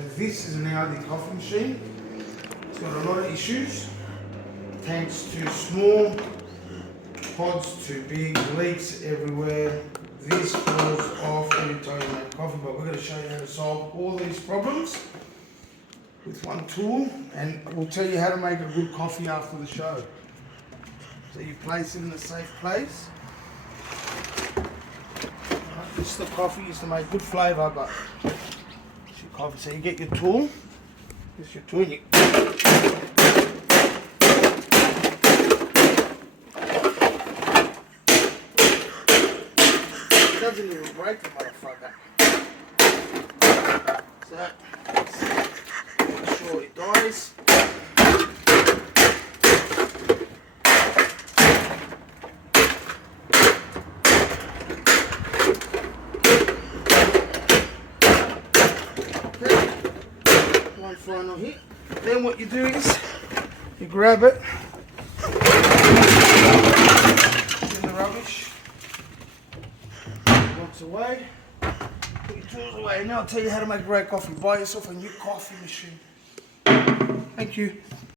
So this is an Aldi coffee machine. It's got a lot of issues. Tanks too small, pods too big, leaks everywhere. This falls off every time you make coffee, but we're going to show you how to solve all these problems with one tool, and we'll tell you how to make a good coffee after the show. So you place it in a safe place. This is the coffee, used to make good flavour, but it's your coffee. So you get your tool, this is your tool, and you it doesn't even break the motherfucker. So make sure it dies. One final hit. Then what you do is you grab it in the rubbish, once away, put your tools away. Now I'll tell you how to make great coffee. Buy yourself a new coffee machine. Thank you.